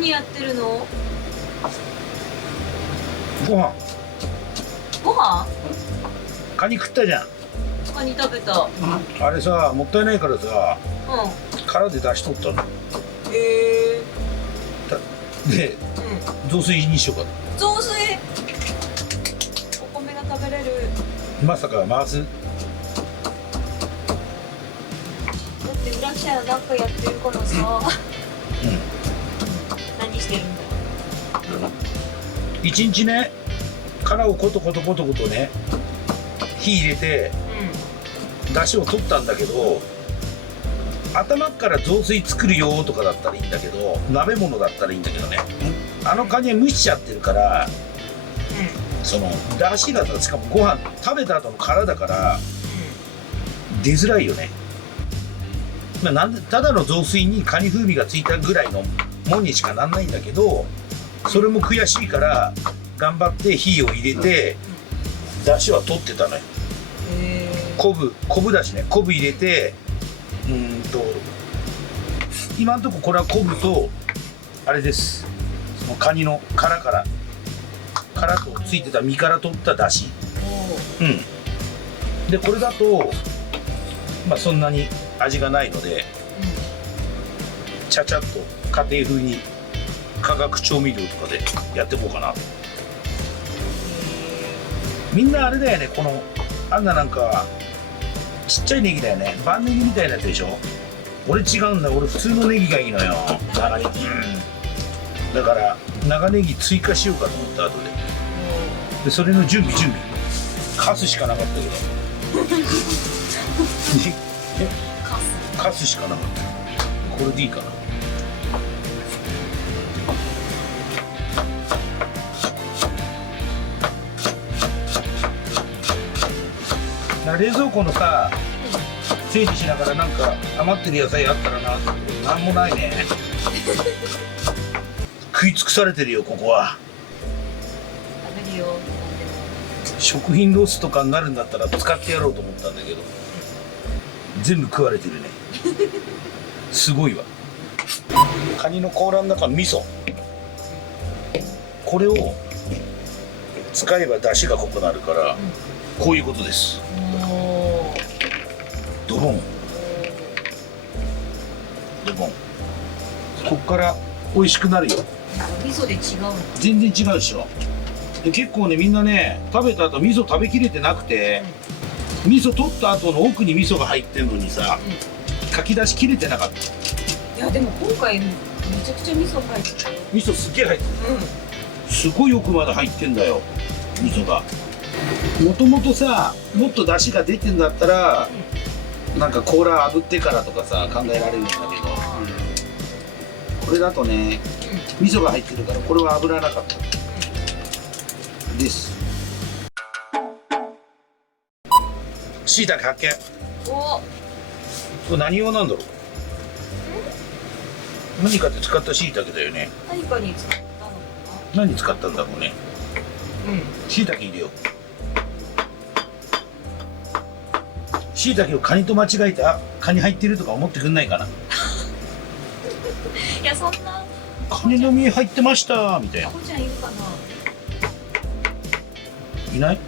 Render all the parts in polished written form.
何やってるの？ご飯。ご飯？カニ食ったじゃん。カニ食べた。あれさ、もったいないからさ、う殻で出しとったの。ん。へえ。で、うん。雑炊にしようか雑炊。お米が食べれる。と。まさか回す。だって裏記者なんかやってるからさ。何してるんだ。一日ね、殻をコトコトコトコトね、火入れて出汁を取ったんだけど、頭っから雑炊作るよとかだったらいいんだけど、鍋物だったらいいんだけどね、あのカニは蒸しちゃってるから、その出汁がさ、しかもご飯食べた後の殻だから出づらいよね。まあ、なんでただの雑炊にカニ風味がついたぐらいのもんにしかなんないんだけど、それも悔しいから頑張って火を入れて出汁は取ってたのよ。昆布だしね、昆布入れて、今んとここれは昆布とあれです、そのカニの殻とついてた身から取った出汁。でこれだとまあそんなに味がないので、ちゃちゃっと家庭風に化学調味料とかでやっていこうかな。みんなあれだよね、このあんななんかちっちゃいネギだよね、万ネギみたいなやつでしょ。俺違うんだ、俺普通のネギがいいのよ。長ネギ、だから長ネギ追加しようかと思った後でそれの準備カスしかなかったけどカスしかなかった。これでいいかな。冷蔵庫のさ、整理しながらなんか余ってる野菜あったらなって。なんもないね。食い尽くされてるよここは。食べるよ。食品ロスとかになるんだったら使ってやろうと思ったんだけど、全部食われてるね。すごいわ。カニの甲羅の中の味噌、これを使えば出汁が濃くなるから、こういうことです。ドボンドボン。こっから美味しくなるよ。味噌で違うの？全然違うでしょ。で結構ね、みんなね、食べた後味噌食べきれてなくて、味噌取った後の奥に味噌が入ってんのにさ、かき出しきれてなかった。いやでも今回めちゃくちゃ味噌入ってたよ。味噌すっげえ入ってる、すごい奥まで入ってんだよ味噌が。もともとさ、もっと出汁が出てんだったら、なんか甲羅炙ってからとかさ考えられるんだけど、これだとね、味噌が入ってるからこれは炙らなかったです。しいたけ発見。これ何用なんだろう。何かで使ったしいたけだよね。何かに使ったのか何に使ったんだろうね。しいたけ入れよう。しいたけをカニと間違えて、あ、カニ入ってるとか思ってくんないかな。いやそんな。カニの身入ってましたみたいな。アホちゃんいるかな。いない？い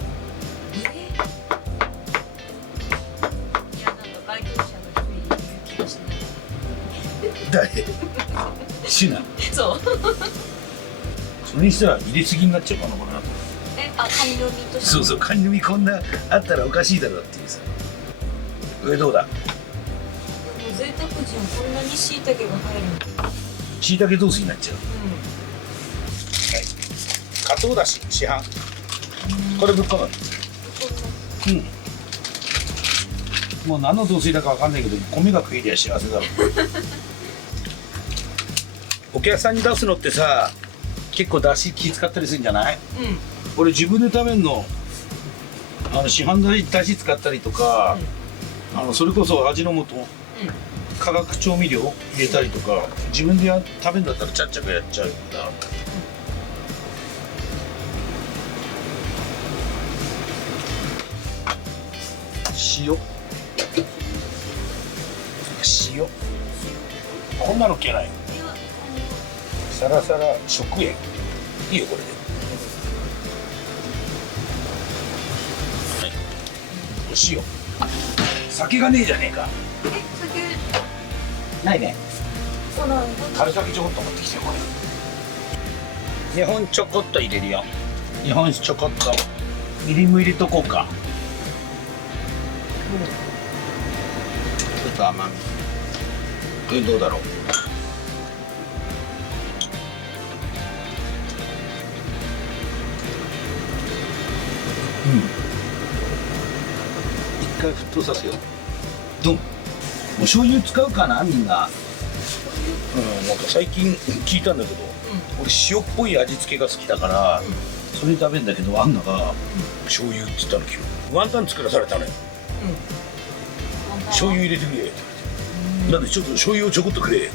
やなんか該当者の一人いる気がしない。誰？シュナ。そう。それにしたら入れすぎになっちゃうかなこれ。カニの身として。そうそう、カニの身こんなあったらおかしいだろうっていうさ。上どうだ？もう贅沢じゃん、こんなに椎茸が入るの。しいたけ雑炊になっちゃう。はい。かつおだし市販。これぶっかかる。もう何の雑炊だかわかんないけど、米が食えりゃ幸せだろう。お客さんに出すのってさ、結構だし気使ったりするんじゃない？俺自分で食べんの、市販だし使ったりとか、それこそ味の素、化学調味料入れたりとか、自分で食べんだったらちゃっちゃかやっちゃうから。塩、こんなのっけない。サラサラ食塩いいよこれで。はい、お塩。酒がねえじゃねえか。酒ないね。そうなの。春先ちょこっと持ってきてよこれ。日本ちょこっと入れるよ。日本酒ちょこっと。みりんも入れとこうか。ちょっと甘み。これどうだろう。一回沸騰させよう。ドン。お醤油使うかなみんな。なんか最近聞いたんだけど、俺塩っぽい味付けが好きだから、それ食べるんだけど、アンナが醤油って言ったの今日。ワンタン作らされたのよ。醤油入れてくれって言われて。なんでちょっと醤油をちょこっとくれ。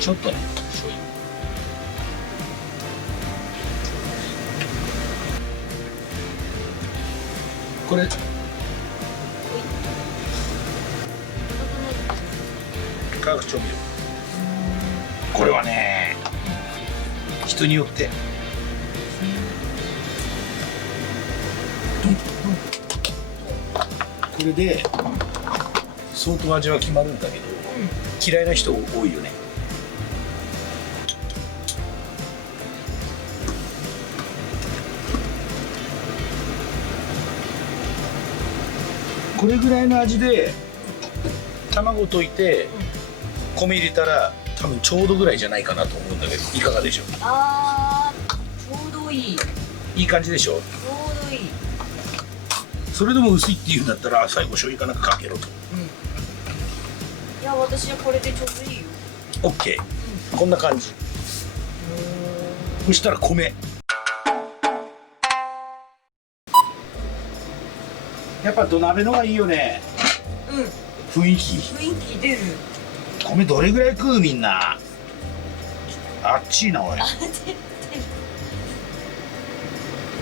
ちょっとね、醤油。これ化学調味料。これはね、人によってこれで相当味は決まるんだけど、嫌いな人多いよね。これぐらいの味で卵溶いて米入れたら多分ちょうどぐらいじゃないかなと思うんだけど、いかがでしょう。あー、ちょうどいい。いい感じでしょ。ちょうどいい。それでも薄いって言うんだったら最後醤油かなんかかけろと。いや、私はこれでちょうどいいよ。OK、こんな感じ。そしたら米。やっぱ土鍋のがいいよね。雰囲気。雰囲気出る。米どれぐらい食うみんな。あっちいなおい。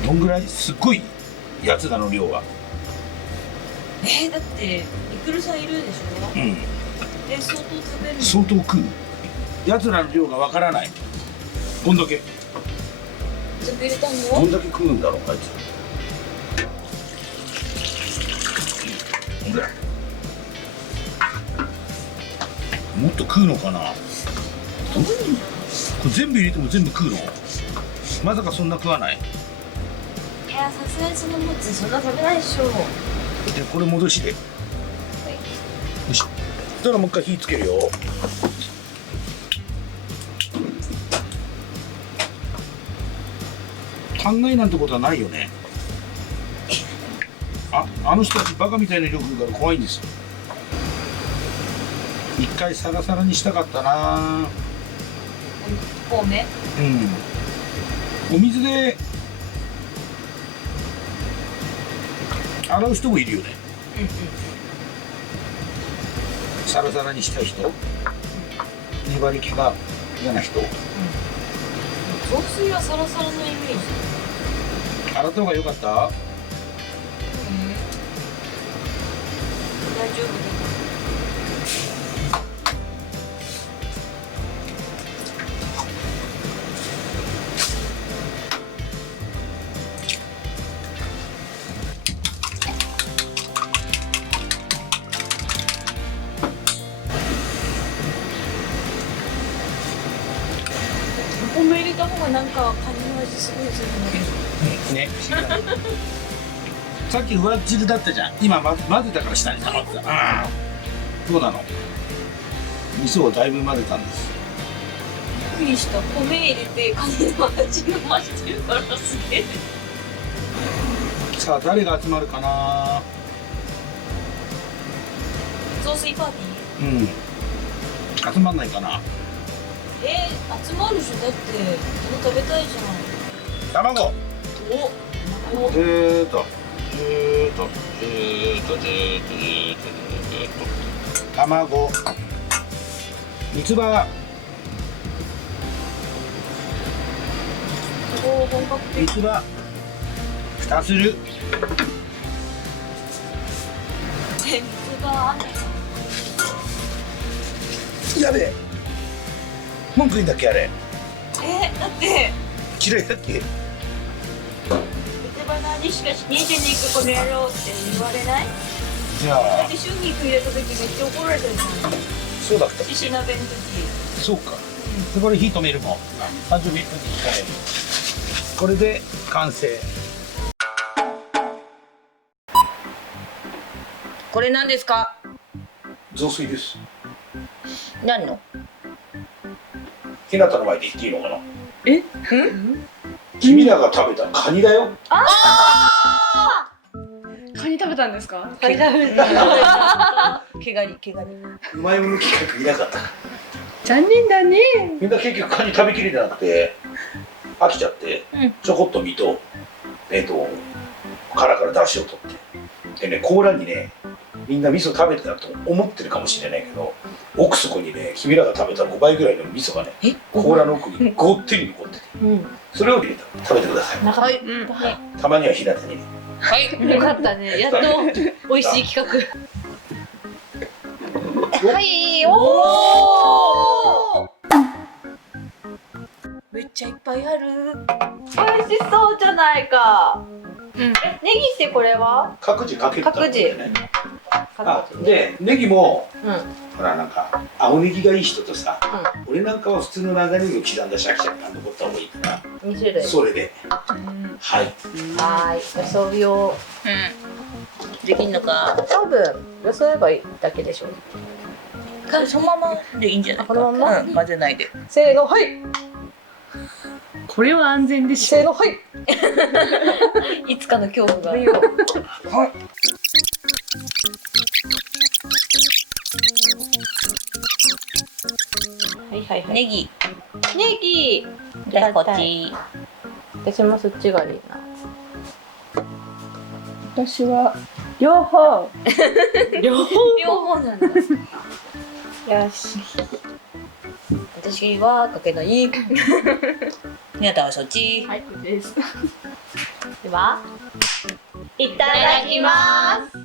どんぐらいすっごいやつだの量は。だってイクルさんいるでしょ。で、相当食べるの。相当食う。やつらの量がわからない。どんだけ全部入れたどの？んだけ食うんだろうあいつ。もっと食うのかな。これ全部入れても全部食うの？まさかそんな食わない？いや、さすがにそのもつそんな食べないでしょ。でこれ戻しで。よし。そしたらもう一回火つけるよ。考えなんてことはないよね。あの人たちバカみたいな量食うから怖いんですよ。一回サラサラにしたかったな。米？お水で洗う人もいるよね。サラサラにしたい人、粘り気が嫌な人。雑炊はサラサラのイメージ。洗った方が良かった？大丈夫だ。お米入れた方がなんかカニの味すごいするんだけど。ね。さっき上汁だったじゃん。今混ぜたから下に溜まってた。そうなの。味噌をだいぶ混ぜたんです。びっくりした。米入れてカニの味が増してるからすげえ。さあ誰が集まるかな。雑炊パーティー？集まんないかな。集まるでしょ。だって食べたいじゃん。卵。卵。三つ葉。本格的。三つ葉。蓋する。水がやべえ。文句言うんだっけあれ。だって嫌いだっけ。三つ葉の味しかしねえじゃねえかこの野郎って言われない？じゃあだって春菊入れた時めっちゃ怒られたじゃん。そうだったっけ。獅子鍋の時。そうか。でこれ火止めるもん。30分に1回。これで完成。これ何ですか？雑炊です。何の？日向の前で言っていいのかな。え？君らが食べたカニだよ。カニ食べたんですか？カニ食べた。毛ガニ毛ガニ。うまいもの企画いなかった。残念だね。みんな結局カニ食べきれてなくて飽きちゃって、ちょこっと身と殻から出汁を取ってでね、甲羅にねみんな味噌食べてたと思ってるかもしれないけど、奥底にね君らが食べた5倍ぐらいの味噌がね甲羅の奥にごってり残ってて、それを入れた食べてください。はい。たまには日向にね。はい。よかったね。やっと美味しい企画。はい。おお。めっちゃいっぱいある。美味しそうじゃないか。ネギってこれは？各自かけてたんだよね。でネギもほらなんか青ネギがいい人とさ、俺なんかは普通の長ネギを刻んだシャキシャキが残った方がいいから2種類。それではい。はい。よそびを。できんのか。多分よそえばいいだけでしょ。そのままでいいんじゃないか。このまま混ぜないで。せーのはい。これは安全でしょ。せーのはい。いつかの恐怖が。はい。はいはいはい。ネギ。ネギ。じゃあこっち。私もそっちがいいな。私は両方。両方なんだ。よし。私はかけない。ひなたはそっち。はい、これです。では、いただきます。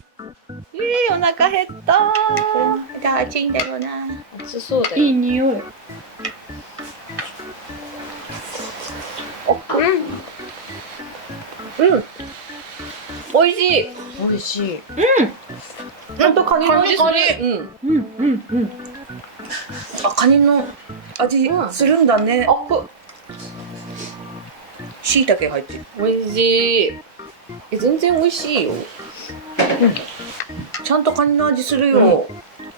お腹減ったじゃあ熱いんだろうな。熱そうだよ。いい匂い。美味しい。美味しい。ほんとカニの味する。あ、カニの味するんだね。椎茸入ってる。美味しい。全然美味しいよ。ちゃんとカニの味するよ。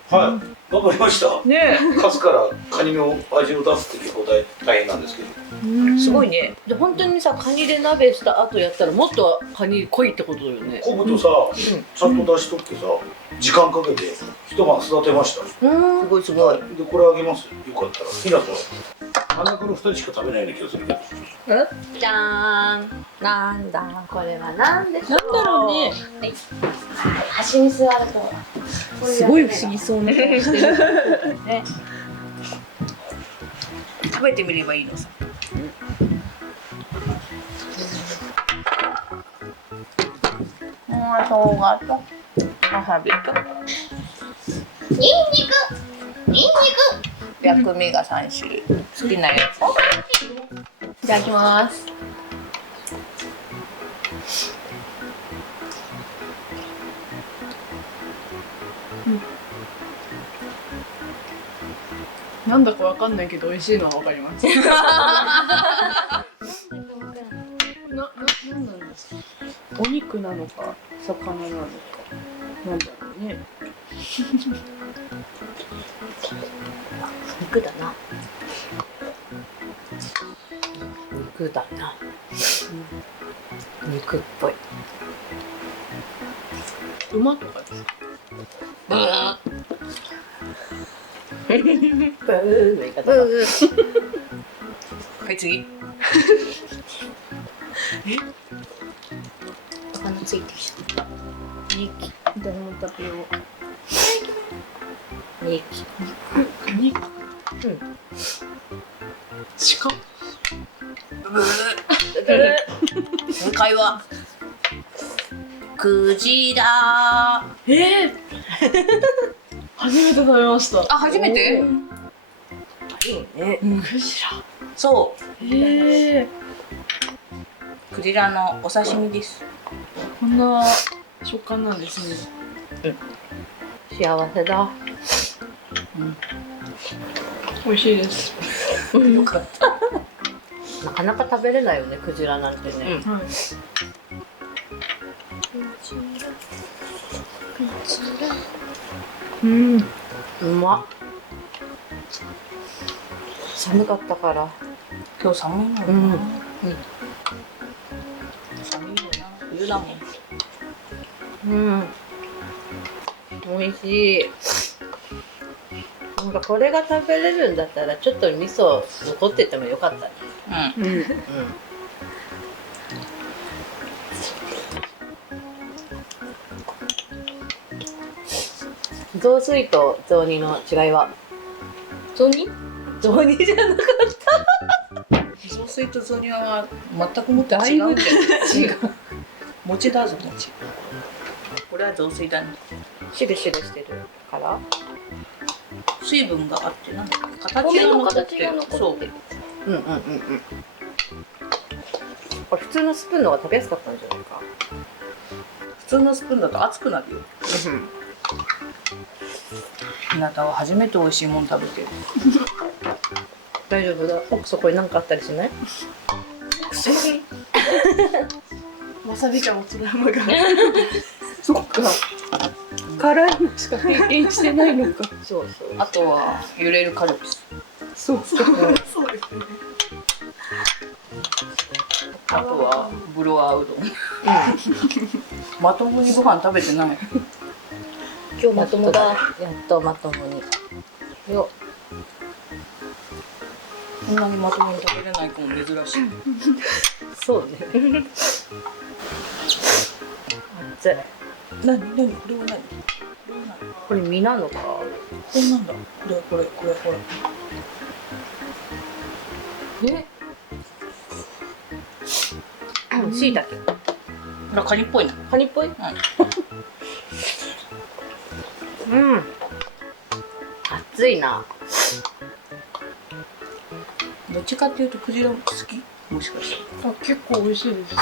はい、わかりました。ねカツからカニの味を出すって結構大変なんですけど。え、すごいね。で本当にさ、カニで鍋した後やったらもっとカニ濃いってことだよね。昆布とさ、ちゃんと出しとってさ、時間かけて一晩育てました。すごいすごい。でこれあげます。よかったら。ひなと真ん中の2人しか食べないような気がするけど。じゃーん。なんだ。これは何でしょう。なんだろうね。端に座ると。すごい不思議そうな顔してる。ね。食べてみればいいのさ。生姜とわさびとニンニク。薬味が3種類。好きなやつ。いただきます。なんだかわかんないけど美味しいのはわかります。なんなんですか。お肉なのか魚なのかなんだろうね。肉だな。肉だな。肉っぽい。馬とかですか。ブーの言い方だ。はい、次。鼻ついてきた。誰も食べよう。肉。肉。鹿。正解はクジラ。初めて食べました。あ、初めて？いいね。クジラ。そへえ。う、クジラのお刺身です。こんな食感なんですね。幸せだ。美味しいです。よかった。なかなか食べれないよね、クジラなんてね。はい。うん。うまっ。寒かったから。今日寒いもんな。うん寒いよな。冬だもん。うん。美味しい。なんかこれが食べれるんだったらちょっと味噌残っててもよかったね。うん。うん。雑炊と雑煮の違いは？雑煮？雑煮じゃなか雑炊と雑煮は全くもって違うんだよ。違う。餅だぞ餅。これは雑炊だね。った。シルシルしてるから。水分があってなんだっけ、形米のが残って形が残そうってる。うんうんうんうん。これ普通のスプーンの方が食べやすかったんじゃないか。普通のスプーンだと熱くなるよ。ひなたは初めて美味しいもん食べてる。大丈夫だ。奥底に何かあったりしない？わさび茶もトラウマが。そっか。辛いのしか経験してないのか。そうそう。あとは揺れるカルピス。そうか。そうですね。あとはブロワーうどん。まともにご飯食べてない。今日まともだ。やっとまともに。よ。こんなにまともに食べれない子も珍しい。そうね。熱い。何これは何？これ実なのか？これなんだ。これほら。しいたけ。これカニっぽいな。カニっぽい？うん。熱いな。どっちかっていうとクジラ好き？もしかして。あ、結構美味しいです。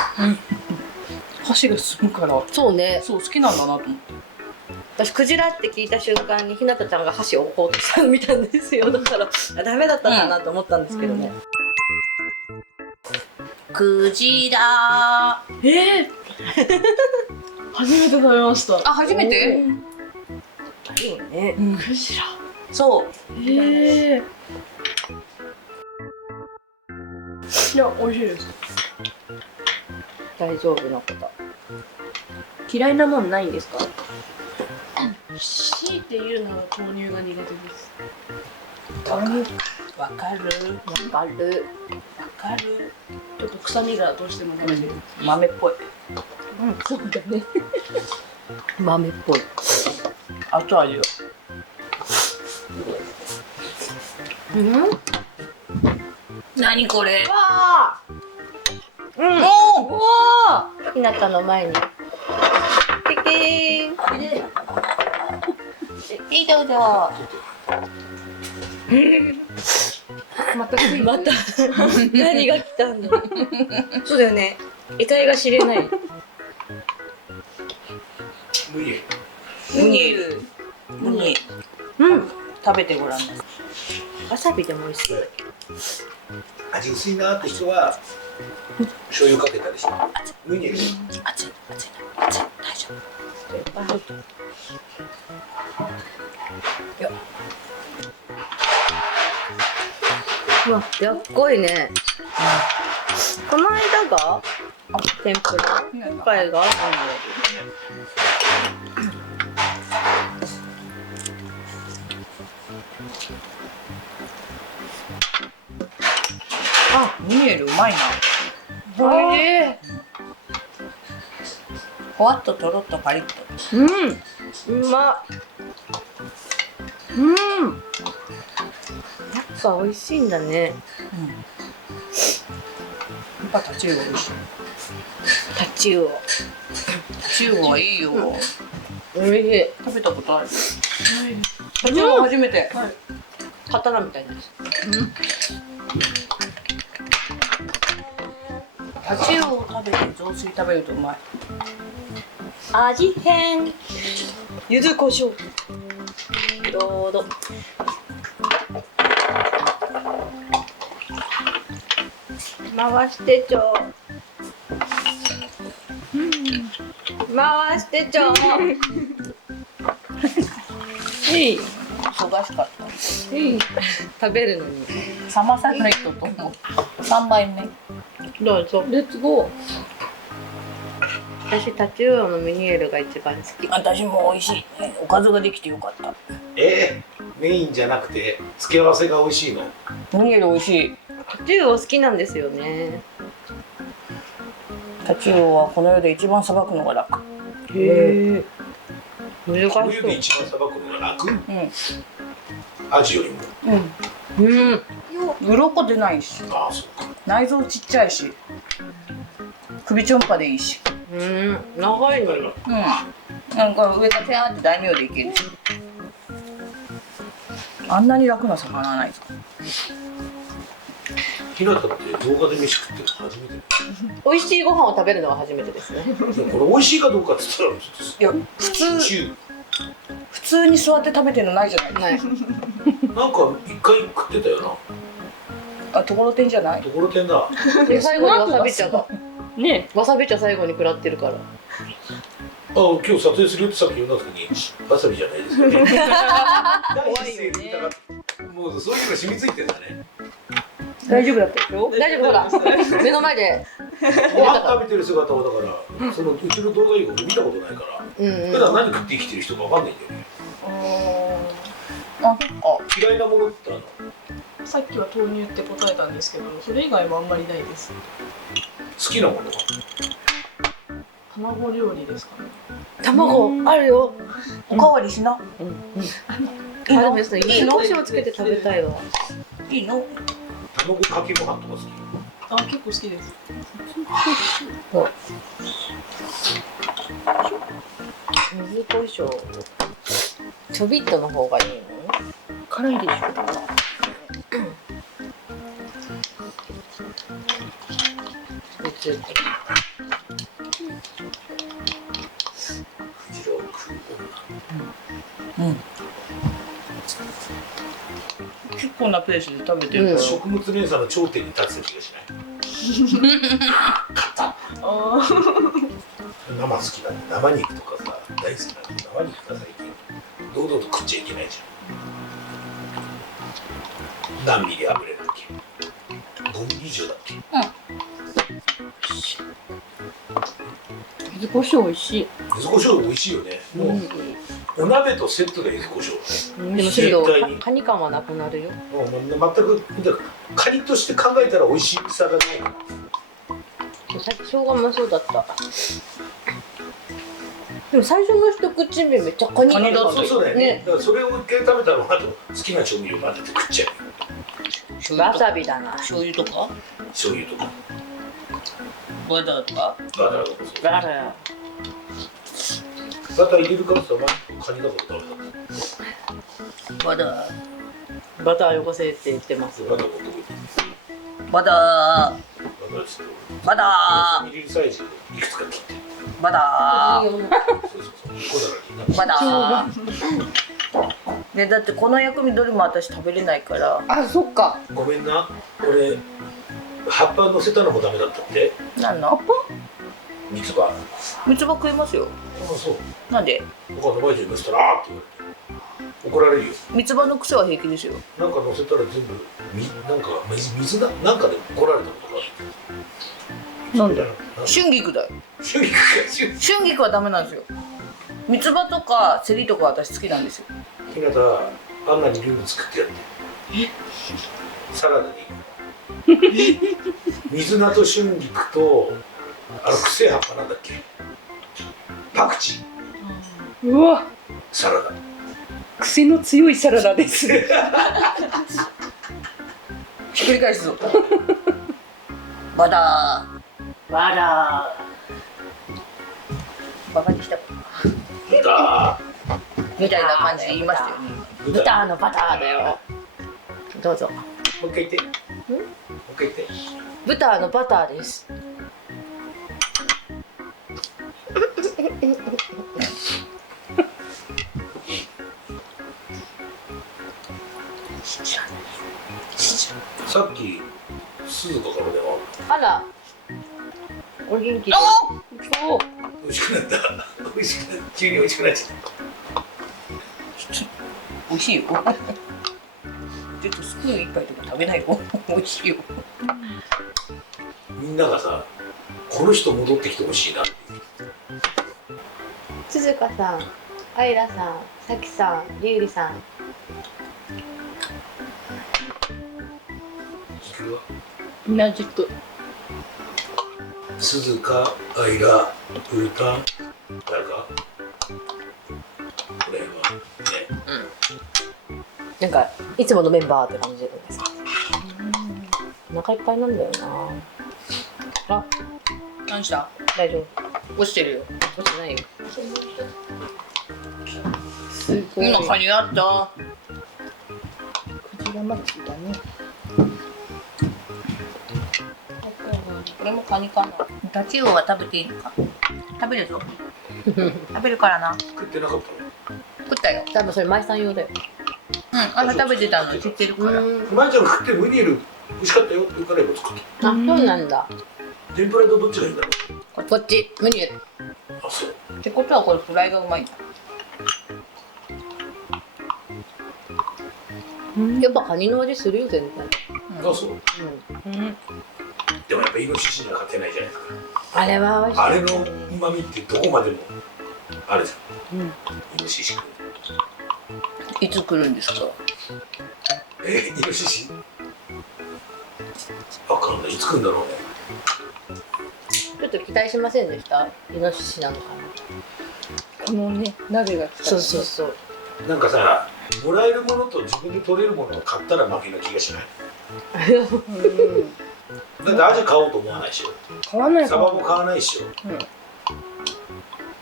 箸が進むから。そうね。そう好きなんだなと思って。私クジラって聞いた瞬間にひなたちゃんが箸を置こうとしたの見たんですよ。だからあダメだったんだなと思ったんですけどね。クジラ。初めて食べました。あ、初めて？いいよね。クジラ。そう。へえ。いや、美味しいです。大丈夫なこと。嫌いなもんないんですか？強いて言うなら豆乳が苦手です。わかる。わかる。ちょっと臭みがどうしてもない。豆っぽい。うん、そうだね。豆っぽい。後味は。うん？何これ？わあ。うん。おおお。ひなたの前に。ピキーン。いいどうぞ。また食いまた何が来たんだ。そうだよね。得体が知れない。無理。ウニうん。食べてごらんなさい。わさびでも美味しい。味薄いなって人は醤油かけたりして。無理。熱い大丈夫。うわ、やっこいね。この間が天ぷら。今回があ、ムニエルうまいな。おいしい。ほわっととろっとパリッと。うん。うまっ。うん。やっぱ美味しいんだね。やっぱタチウオ美味しい。タチウオ。タチウオはいいよ。美味しい。食べたことある？私も初めて。刀みたいです。タチウオを食べて雑炊食べるとうまい。味変。柚子胡椒。どうぞ。回してちょ。回してちょ。忙しかった。食べるのに。冷まさないとと思う。3杯目。どうぞ。レッツゴー。私タチウオのムニエルが一番好き。私も美味しいね。おかずができてよかった。メインじゃなくて付け合わせが美味しいの。ムニエル美味しい。タチウオ好きなんですよね。タチウオはこの世で一番さばくのが楽。へえ。難しこの世そう。で一番さばくのが楽。うん。アジよりも。うん。鱗出ないし、ああ、そうか。内臓ちっちゃいし、首ちょんぱでいいし。長いのに。なんか上からペアーって大名でいけるし。あんなに楽な魚はないぞ。ひなたって動画で飯食ってるの初めて。美味しいご飯を食べるのは初めてですね。でもこれ美味しいかどうかって言ったらいや、普通に座って食べてるのないじゃないですか。ない。なんか一回食ってたよな。あ、ところてんじゃない。ところてんだ。で最後にわさび茶が。ね。わさび茶最後に食らってるから。今日撮影するってさっき言った時にわさびじゃないですよね。怖いよね。もうそういうの染みついてんだね。大丈夫だったでしょ。大丈夫、ほら。目の前で。ご飯食べてる姿をだからそのうちの動画以外俺見たことないから普段何食って生きてる人かわかんないんだよね。あ、そっか。嫌いなものってさっきは豆乳って答えたんですけど、それ以外はあんまりないです。好きなものは卵料理ですかね。卵あるよ。おかわりしな。あ、でもいいの？塩つけて食べたいわ。いいの。卵かけご飯とか好き。あ、結構好きです。水胡椒。ちょびっとの方がいいの？辛いでしょ。結構なペースで食べてるから。食物連鎖の頂点に立つ気がしない。ああ。生好きだね。生肉とかさ大好きなんだ。生肉が最近堂々と食っちゃいけないじゃん。何ミリ脂だっけ？5ミリ以上だっけ？柚子胡椒美味しい。柚子胡椒美味しいよね。もうお鍋とセットで柚子胡椒。でもすると絶対にカニ感はなくなるよ。もう全くカニとして考えたら美味しさがないから。さっき生姜もそうだった。でも最初の一口目めっちゃカニカニだった。そうだよね。だからそれを一回食べたらあと好きな調味料混ぜて食っちゃう。わさびだな。醤油とか醤油とかバターとか。バターとかそう。バラ。バター入れるかって言ったらカニだからダメだっバター。バターよこせって言ってますた。バター持ってこい。バター。バターですけど。バタミリサイズいくつか切って。ー。バター。そうそうそう。小皿にな。バター。ね、だってこの薬味どれも私食べれないから。あ、そっか。ごめんな。俺葉っぱ乗せたのもダメだったって。なんの？三つ葉。三つ葉食いますよ。あ、そう。なんで？他の前に乗せたらあーって言われて怒られるよ。三つ葉の癖は平気ですよ。なんか乗せたら全部なんか水だなんかで怒られたことがある。なんで？なん春菊だよ。春菊か春菊はダメなんですよ。三つ葉とかセリとか私好きなんですよ。ひなたあんなに料理作ってやって。サラダに水菜と春菊と臭い葉っぱなんだっけ？パクチー。うわ、サラダ。癖の強いサラダです。ひっくり返すぞ。バター。バラバカにしたか。ダかみたいな感じで言いましたよね。豚のバターだよ。どうぞ。もう一回言って。もう一回言って。豚のバターです。さっき鈴子から電話あら。お元気で。そう。美味しくなった。美味しくなった。急に美味しくなっちゃった。美味しいよ。ちょっとスプーン一杯とか食べないよ。美味しいよ。みんながさ、この人戻ってきてほしいなっていう。鈴鹿さん、あいらさん、さきさん、りゅうりさん。聞くわ。うなじく。鈴鹿、あいら、うるたん、誰か。これはね。なんかいつものメンバーって感じですか。お腹いっぱいなんだよな。あ、何した？大丈夫。落ちてるよ。落ちてないよ。すごい。今カニあった。こちらまちだね。これもカニかな。タチウオは食べていいのか。食べるぞ。食べるからな。食ってなかったの？食ったよ。多分それ舞さん用だよ。朝食べてたの知ってるから。まいちゃんが食ってムニエル美味しかったよって言うから今作った。あ、そうなんだ。天ぷらとどっちがいいんだろう。こっち、ムニエル。あ、そう。ってことはこれフライがうまいんだ。やっぱカニの味するよ全然。あ、そう。でもやっぱイノシシには勝てないじゃないですか。あれは美味しい。あれの旨味ってどこまでもあるじゃん。イノシシ。いつ来るんですか。イノシシ。わかんない。いつ来るんだろうね。ちょっと期待しませんでした。イノシシなのかな。このね、鍋が来た。そうそうそう。なんかさ、もらえるものと自分で取れるものを買ったら負けな気がしない。だってアジ買おうと思わないでしょ。買わないサバも買わないでしょ。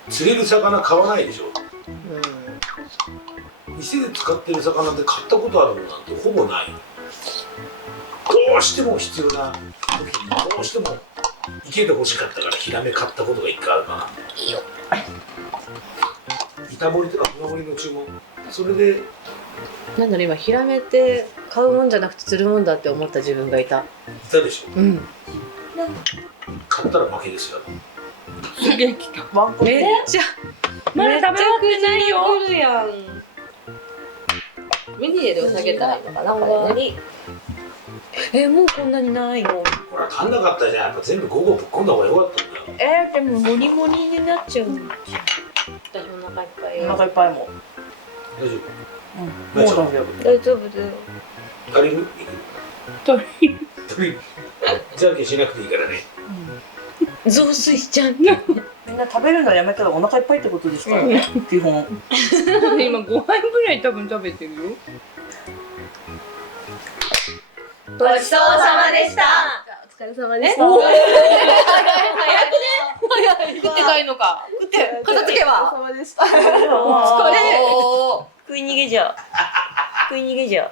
釣れる魚買わないでしょ。店で使ってる魚って買ったことあるものなんてほぼない。どうしても必要な時にどうしても池で欲しかったからヒラメ買ったことが一回あるかな。いいよ。板盛りとか船盛りの注文。それでなんだろう、今ヒラメって買うもんじゃなくて釣るもんだって思った自分がいた。いたでしょ。うん。買ったら負けですよ。すげえ来た。ワンコめっちゃ。まだ食べ終わってないよ。来るやん。ミニエルを下げたらいいのかな、これね。もうこんなにないの。ほら足んなかったじゃん。やっぱ全部午後ぶっ込んだ方が良かったんだよ。でもモリモリになっちゃう。私もお腹いっぱいおよ。腹いっぱいも。大丈夫。もう大丈夫。大丈夫だよ。足りる？鳥。足りる。じゃんけんしなくていいからね。雑炊しちゃう。みんな食べるのやめたらお腹いっぱいってことですからね。基本。今5杯ぐらい多分食べてるよ。ごちそうさまでした。お疲れ様でした。早くね。食って帰るのか。食って。片付けは。お疲れ様でした。お疲れ。食い逃げじゃ。食い逃げじゃ。